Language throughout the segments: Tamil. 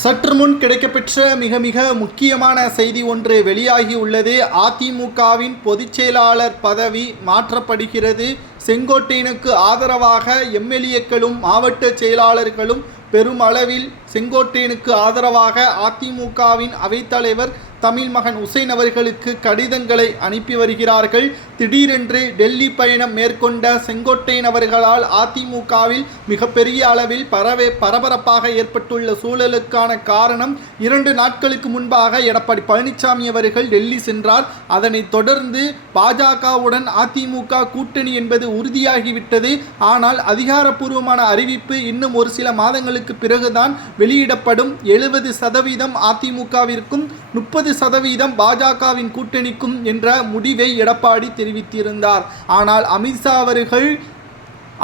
சற்று முன் கிடைக்கப்பெற்ற மிக மிக முக்கியமான செய்தி ஒன்று வெளியாகி உள்ளது. அதிமுகவின் பொதுச் செயலாளர் பதவி மாற்றப்படுகிறது. செங்கோட்டையனுக்கு ஆதரவாக எம்எல்ஏக்களும் மாவட்ட செயலாளர்களும் பெருமளவில் செங்கோட்டையனுக்கு ஆதரவாக அதிமுகவின் அவைத்தலைவர் தமிழ் மகன் உசைன் அவர்களுக்கு கடிதங்களை அனுப்பி வருகிறார்கள். திடீரென்று டெல்லி பயணம் மேற்கொண்ட செங்கோட்டையன் அவர்களால் அதிமுகவில் மிகப்பெரிய அளவில் பரவே பரபரப்பாக ஏற்பட்டுள்ள சூழலுக்கான காரணம் இரண்டு நாட்களுக்கு முன்பாக எடப்பாடி பழனிசாமி அவர்கள் டெல்லி சென்றார். அதனைத் தொடர்ந்து பாஜகவுடன் அதிமுக கூட்டணி என்பது உறுதியாகிவிட்டது. ஆனால் அதிகாரப்பூர்வமான அறிவிப்பு இன்னும் ஒரு சில மாதங்களுக்கு தேர்தலுக்கு பிறகுதான் வெளியிடப்படும் எழுபது சதவீதம் அதிமுகவிற்கும் முப்பது சதவீதம் பாஜகவின் கூட்டணிக்கும் என்ற முடிவை எடப்பாடி தெரிவித்திருந்தார். ஆனால் அமித்ஷா அவர்கள்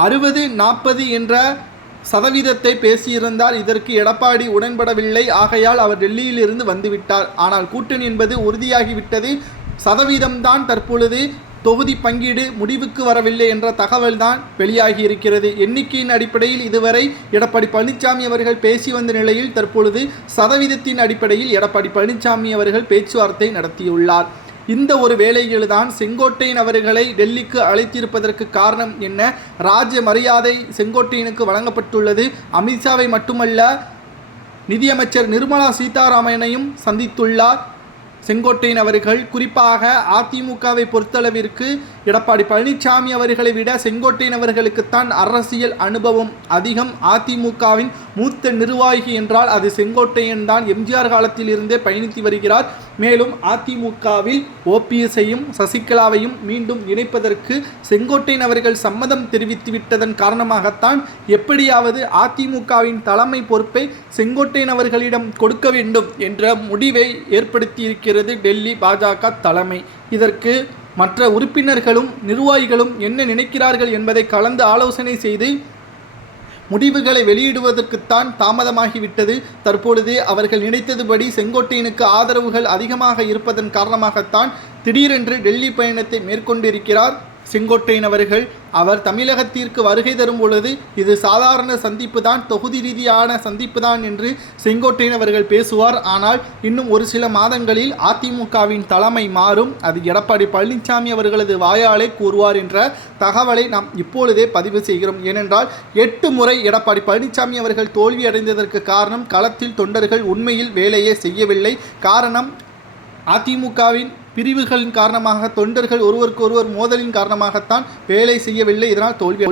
அறுபது நாற்பது என்ற சதவீதத்தை பேசியிருந்தார். இதற்கு எடப்பாடி உடன்படவில்லை. ஆகையால் அவர் டெல்லியிலிருந்து வந்துவிட்டார். ஆனால் கூட்டணி என்பது உறுதியாகிவிட்டது. சதவீதம்தான் தற்பொழுது தொகுதி பங்கீடு முடிவுக்கு வரவில்லை என்ற தகவல்தான் வெளியாகியிருக்கிறது. வெளியாகி இருக்கிறது எண்ணிக்கையின் அடிப்படையில் இதுவரை எடப்பாடி பழனிசாமி அவர்கள் பேசி வந்த நிலையில் தற்பொழுது சதவீதத்தின் அடிப்படையில் எடப்பாடி பழனிசாமி அவர்கள் பேச்சுவார்த்தை நடத்தியுள்ளார். இந்த ஒரு வேளையில்தான் செங்கோட்டையன் அவர்களை டெல்லிக்கு அழைத்திருப்பதற்கு காரணம் என்ன? ராஜ மரியாதை செங்கோட்டையனுக்கு வழங்கப்பட்டுள்ளது. அமித்ஷாவை மட்டுமல்ல நிதியமைச்சர் நிர்மலா சீதாராமனையும் சந்தித்துள்ளார். செங்கோட்டையன் அவர்கள் குறிப்பாக அதிமுகவை பொறுத்தளவிற்கு எடப்பாடி பழனிசாமி அவர்களை விட செங்கோட்டையன் அவர்களுக்குத்தான் அரசியல் அனுபவம் அதிகம். அதிமுகவின் மூத்த நிர்வாகி என்றால் அது செங்கோட்டையன் தான். எம்ஜிஆர் காலத்தில் இருந்தே பயணித்து வருகிறார். மேலும் அதிமுகவில் ஓபிஎஸ்ஐயும் சசிகலாவையும் மீண்டும் இணைப்பதற்கு செங்கோட்டையன் அவர்கள் சம்மதம் தெரிவித்து விட்டதன் காரணமாகத்தான் எப்படியாவது அதிமுகவின் தலைமை பொறுப்பை செங்கோட்டையன் அவர்களிடம் கொடுக்க வேண்டும் என்ற முடிவை ஏற்படுத்தியிருக்கிறது டெல்லி பாஜக தலைமை. இதற்கு மற்ற உறுப்பினர்களும் நிர்வாகிகளும் என்ன நினைக்கிறார்கள் என்பதை கலந்து ஆலோசனை செய்து முடிவுகளை வெளியிடுவதற்குத்தான் தாமதமாகிவிட்டது. தற்பொழுது அவர்கள் நினைத்ததுபடி செங்கோட்டையனுக்கு ஆதரவுகள் அதிகமாக இருப்பதன் காரணமாகத்தான் திடீரென்று டெல்லி பயணத்தை மேற்கொண்டிருக்கிறார். செங்கோட்டையன் அவர்கள் அவர் தமிழகத்திற்கு வருகை தரும் பொழுது இது சாதாரண சந்திப்பு தான் தொகுதி ரீதியான சந்திப்பு தான் என்று செங்கோட்டையன் அவர்கள் பேசுவார். ஆனால் இன்னும் ஒரு சில மாதங்களில் அதிமுகவின் தலைமை மாறும். அது எடப்பாடி பழனிசாமி அவர்களது வாயாலே கூறுவார் என்ற தகவலை நாம் இப்பொழுதே பதிவு செய்கிறோம். ஏனென்றால் எட்டு முறை எடப்பாடி பழனிசாமி அவர்கள் தோல்வியடைந்ததற்கு காரணம் களத்தில் தொண்டர்கள் உண்மையில் வேலையே செய்யவில்லை. காரணம் அதிமுகவின் பிரிவுகளின் காரணமாக தொண்டர்கள் ஒருவருக்கொருவர் மோதலின் காரணமாகத்தான் வேலை செய்யவில்லை. இதனால் தோல்வி